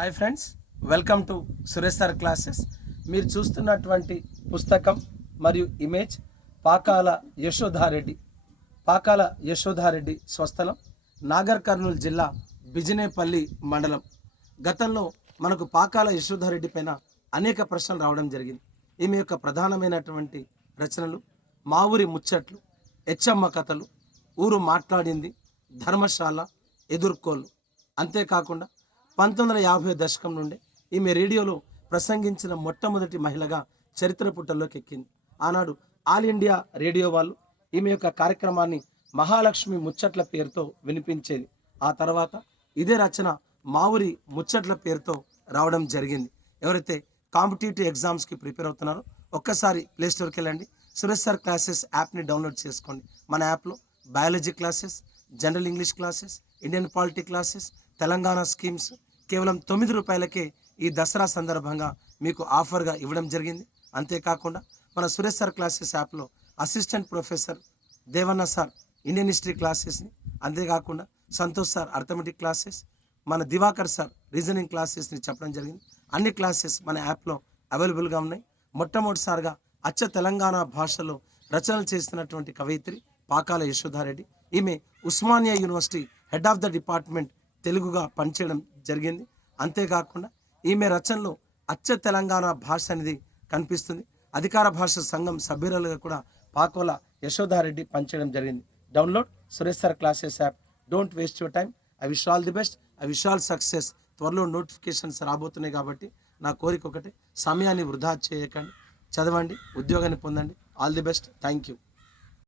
Hi friends welcome to Suresh sir classes మీరు చూస్తున్నటువంటి పుస్తకం మరియు ఇమేజ్ పాకాల యశోధారెడ్డి పాకాల యశోధారెడ్డి స్వస్థలం నాగర్ కర్నూలు జిల్లా బిజినేపల్లి మండలం. గతంలో మనకు పాకాల యశోధారెడ్డి పైన అనేక ప్రశ్నలు రావడం జరిగింది. ఈమె యొక్క ప్రధానమైనటువంటి రచనలు మా ఊరి ముచ్చట్లు హెచ్చమ్మ కథలు ఊరు మాట్లాడింది ధర్మశాల ఎదుర్కోలు. అంతేకాకుండా పంతొమ్మిది వందల యాభై దశకం నుండి ఈమె రేడియోలో ప్రసంగించిన మొట్టమొదటి మహిళగా చరిత్ర పుట్టల్లోకి ఎక్కింది. ఆనాడు ఆల్ ఇండియా రేడియో వాళ్ళు ఈమె యొక్క కార్యక్రమాన్ని మహాలక్ష్మి ముచ్చట్ల పేరుతో వినిపించేది. ఆ తర్వాత ఇదే రచన మావురి ముచ్చట్ల పేరుతో రావడం జరిగింది. ఎవరైతే కాంపిటేటివ్ ఎగ్జామ్స్కి ప్రిపేర్ అవుతున్నారో ఒక్కసారి ప్లేస్టోర్కి వెళ్ళండి. సురేష్ సార్ క్లాసెస్ యాప్ని డౌన్లోడ్ చేసుకోండి. మన యాప్లో biology classes general English classes Indian polity classes Telangana schemes కేవలం తొమ్మిది రూపాయలకే ఈ దసరా సందర్భంగా మీకు ఆఫర్గా ఇవ్వడం జరిగింది. అంతేకాకుండా మన సురేష్ సార్ క్లాసెస్ యాప్లో assistant professor Devanna sir Indian history క్లాసెస్ని అంతేకాకుండా సంతోష్ సార్ అర్థమెటిక్ క్లాసెస్ మన దివాకర్ సార్ రీజనింగ్ క్లాసెస్ని చెప్పడం జరిగింది. అన్ని క్లాసెస్ మన యాప్లో అవైలబుల్గా ఉన్నాయి. మొట్టమొదటిసారిగా అచ్చ తెలంగాణ భాషలో రచనలు చేస్తున్నటువంటి కవయిత్రి పాకాల యశోధారెడ్డి ఈమె Osmania university head of the department తెలుగుగా పనిచేయడం జరిగింది. అంతేకాకుండా ఈమె రచనలో అచ్చ తెలంగాణ భాష అనేది కనిపిస్తుంది. అధికార భాష సంఘం సభ్యురాలుగా కూడా పాకోల యశోధారెడ్డి పనిచేయడం జరిగింది. Download Suresh sir classes app. Don't waste your time I wish all the best I wish all success త్వరలో నోటిఫికేషన్స్ రాబోతున్నాయి కాబట్టి నా కోరిక ఒకటి సమయాన్ని వృధా చేయకండి. చదవండి ఉద్యోగాన్ని పొందండి. All the best thank you